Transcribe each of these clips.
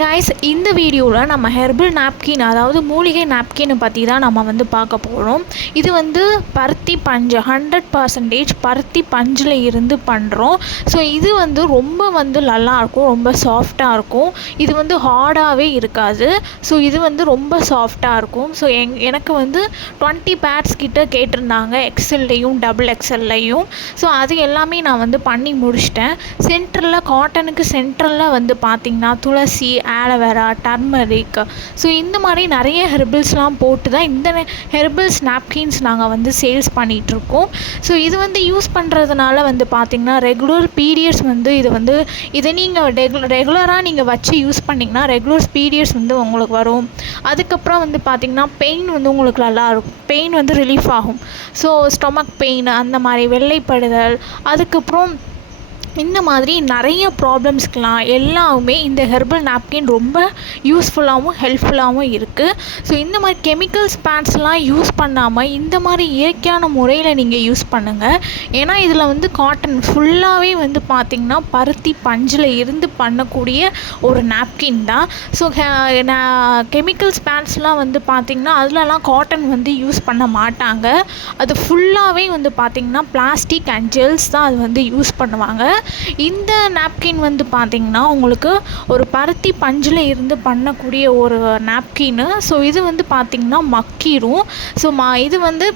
Guys, இந்த வீடியோவில் நம்ம ஹெர்பல் நாப்கின், அதாவது மூலிகை நாப்கினை பற்றி தான் நம்ம வந்து பார்க்க போகிறோம். இது வந்து பருத்தி பஞ்சு, 100% பருத்தி பஞ்சில் இருந்து பண்ணுறோம். ஸோ இது வந்து ரொம்ப வந்து நல்லாயிருக்கும், ரொம்ப சாஃப்டாக இருக்கும். இது வந்து ஹார்டாகவே இருக்காது. ஸோ இது வந்து ரொம்ப சாஃப்டாக இருக்கும். ஸோ எனக்கு வந்து 20 பேட்ஸ் கிட்ட கேட்டிருந்தாங்க, எக்ஸல்லையும் டபுள் எக்ஸல்லையும். ஸோ அது எல்லாமே நான் வந்து பண்ணி முடிச்சிட்டேன். சென்டரில், காட்டனுக்கு சென்டரில் வந்து பார்த்திங்கன்னா துளசி, ஆலோவேரா, டர்மரிக், ஸோ இந்த மாதிரி நிறைய ஹெர்பல்ஸ்லாம் போட்டு தான் இந்த ஹெர்பல்ஸ் நாப்கின்ஸ் நாங்கள் வந்து சேல்ஸ் பண்ணிகிட்ருக்கோம். ஸோ இது வந்து யூஸ் பண்ணுறதுனால வந்து பார்த்திங்கன்னா ரெகுலர் பீரியட்ஸ் வந்து இதை நீங்கள் ரெகுலராக நீங்கள் வச்சு யூஸ் பண்ணிங்கன்னா ரெகுலர் பீரியட்ஸ் வந்து உங்களுக்கு வரும். அதுக்கப்புறம் வந்து பார்த்திங்கன்னா பெயின் வந்து உங்களுக்கு நல்லாயிருக்கும், பெயின் வந்து ரிலீஃப் ஆகும். ஸோ ஸ்டொமக் பெயின், அந்த மாதிரி வெள்ளைப்படுதல், அதுக்கப்புறம் இந்த மாதிரி நிறைய ப்ராப்ளம்ஸ்க்கெலாம் எல்லாமே இந்த ஹெர்பல் நாப்கின் ரொம்ப யூஸ்ஃபுல்லாகவும் ஹெல்ப்ஃபுல்லாகவும் இருக்குது. ஸோ இந்த மாதிரி கெமிக்கல்ஸ் பேட்ஸ்லாம் யூஸ் பண்ணாமல் இந்த மாதிரி இயற்கையான முறையில் நீங்கள் யூஸ் பண்ணுங்கள். ஏன்னா இதில் வந்து காட்டன் ஃபுல்லாகவே வந்து பார்த்திங்கன்னா பருத்தி பஞ்சில் இருந்து பண்ணக்கூடிய ஒரு நாப்கின் தான். ஸோ கெமிக்கல்ஸ் பேட்ஸ்லாம் வந்து பார்த்திங்கன்னா அதிலலாம் காட்டன் வந்து யூஸ் பண்ண மாட்டாங்க. அது ஃபுல்லாகவே வந்து பார்த்திங்கன்னா பிளாஸ்டிக் அண்ட் ஜெல்ஸ் தான் அது வந்து யூஸ் பண்ணுவாங்க. இந்த நாப்கின் வந்து பார்த்திங்கன்னா உங்களுக்கு ஒரு பருத்தி பஞ்சில் இருந்து பண்ணக்கூடிய ஒரு நாப்கின்னு. ஸோ இது வந்து பார்த்திங்கன்னா மக்கிரும். ஸோ இது வந்து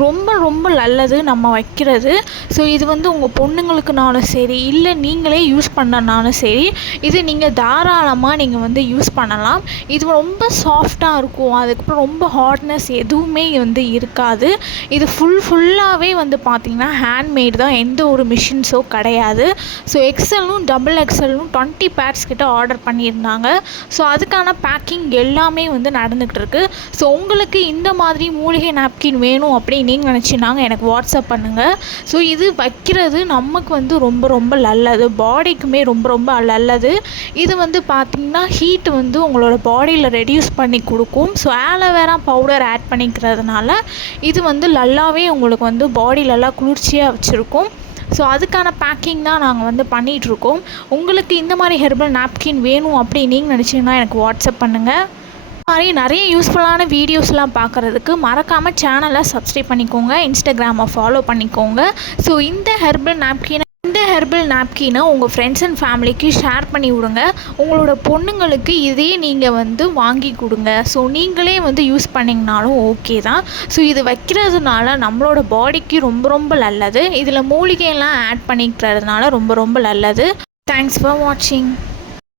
ரொம்ப ரொம்ப நல்லது நம்ம வைக்கிறது. ஸோ இது வந்து உங்கள் பொண்ணுங்களுக்குனாலும் சரி, இல்லை நீங்களே யூஸ் பண்ணனாலும் சரி, இது நீங்கள் தாராளமாக நீங்கள் வந்து யூஸ் பண்ணலாம். இது ரொம்ப சாஃப்டாக இருக்கும். அதுக்கப்புறம் ரொம்ப ஹார்ட்னஸ் எதுவுமே வந்து இருக்காது. இது ஃபுல்லாகவே வந்து பார்த்திங்கன்னா ஹேண்ட்மேட் தான், எந்த ஒரு மிஷின்ஸோ கிடையாது. ஸோ எக்ஸலும் டபுள் எக்ஸலும் 20 பேட்ஸ் கிட்ட ஆர்டர் பண்ணியிருந்தாங்க. ஸோ அதுக்கான பேக்கிங் எல்லாமே வந்து நடந்துகிட்டு இருக்குது. ஸோ உங்களுக்கு இந்த மாதிரி மூலிகை நாப்கின் வேணும் அப்படி நீங்கள் நினச்சினாங்க எனக்கு வாட்ஸ்அப் பண்ணுங்கள். ஸோ இது வைக்கிறது நமக்கு வந்து ரொம்ப ரொம்ப நல்லது, பாடிக்குமே ரொம்ப ரொம்ப நல்லது. இது வந்து பார்த்திங்கன்னா ஹீட் வந்து உங்களோட பாடியில் ரெடியூஸ் பண்ணி கொடுக்கும். ஸோ ஆலோவேரா பவுடர் ஆட் பண்ணிக்கிறதுனால இது வந்து நல்லாவே உங்களுக்கு வந்து பாடியிலலாம் குளிர்ச்சியாக வச்சுருக்கும். ஸோ அதுக்கான பேக்கிங் தான் நாங்கள் வந்து பண்ணிகிட்ருக்கோம். உங்களுக்கு இந்த மாதிரி ஹெர்பல் நாப்கின் வேணும் அப்படி நீங்கள் நினச்சிங்கன்னா எனக்கு வாட்ஸ்அப் பண்ணுங்கள். மாதிரி நிறைய யூஸ்ஃபுல்லான வீடியோஸ்லாம் பார்க்குறதுக்கு மறக்காமல் சேனலை சப்ஸ்கிரைப் பண்ணிக்கோங்க, இன்ஸ்டாகிராமை ஃபாலோ பண்ணிக்கோங்க. ஸோ இந்த ஹெர்பல் நாப்கினை உங்கள் ஃப்ரெண்ட்ஸ் அண்ட் ஃபேமிலிக்கு ஷேர் பண்ணி விடுங்க. உங்களோட பொண்ணுங்களுக்கு இதே நீங்கள் வந்து வாங்கி கொடுங்க. ஸோ நீங்களே வந்து யூஸ் பண்ணிங்கனாலும் ஓகே தான். ஸோ இது வைக்கிறதுனால நம்மளோட பாடிக்கு ரொம்ப ரொம்ப நல்லது. இதில் மூலிகையெல்லாம் ஆட் பண்ணிக்கிறதுனால ரொம்ப ரொம்ப நல்லது. தேங்க்ஸ் ஃபார் வாட்சிங்.